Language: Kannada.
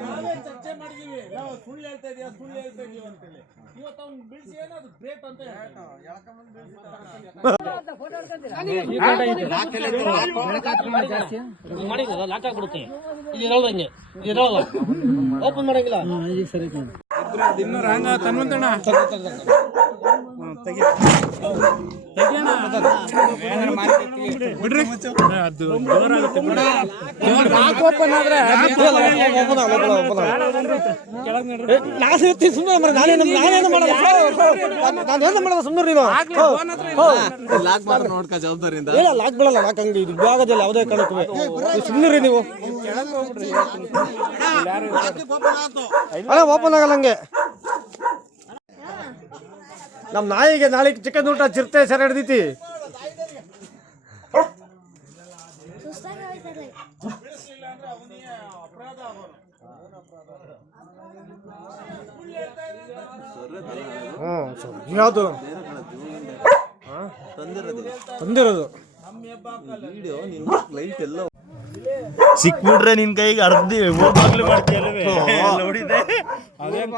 ನಾವೇ ಚರ್ಚೆ ಮಾಡಿದೀವಿ, ನಾವು ಸುಳ್ಳು ಹೇಳ್ತಾ ಇದೀವಿ ಅಂತೇಳಿ. ಇವತ್ತು ಅವ್ನು ಬಿಡಿಸಿ ಏನದು ಗ್ರೇಟ್ ಅಂತ ಲಾಕ್ ಆಗ್ಬಿಡುತ್ತೆ. ಓಪನ್ ಮಾಡಂಗಿಲ್ಲ. ಇನ್ನೂರು ಹಂಗ ತನ್ವಂತಣ್ಣ ಬಿಡ್ರಿ, ಅದು ಜೋರಾಗುತ್ತೆ. ನೋಡ್ಕ ಜವಾಬ್ದಾರಿಯಿಂದ ಲಾಕ್ ಬಿಡಲ್ಲ, ಲಾಕ್ ಹಂಗೆ ಇದು ಆಗೋದಿಲ್ಲ ಯಾವುದೇ ಕಾರಣಕ್ಕೂ. ಸುಮ್ಮನೆ ನೀವು ಓಪನ್ ಆಗಲ್ಲ ಹಂಗೆ. ನಮ್ ನಾಯಿಗೆ ನಾಳೆ ಚಿಕನ್ ಊಟ ಚಿರತೆ ಸೆರೆ ಹಿಡ್ದೈತಿ. ಯಾವುದು ತಂದಿರೋದು ಸಿಕ್ಬಿಟ್ರೆ ನಿನ್ ಕೈಗೆ ಅರ್ಧಿ ಮಾಡ್ತೀಯ ನೋಡಿದೆ.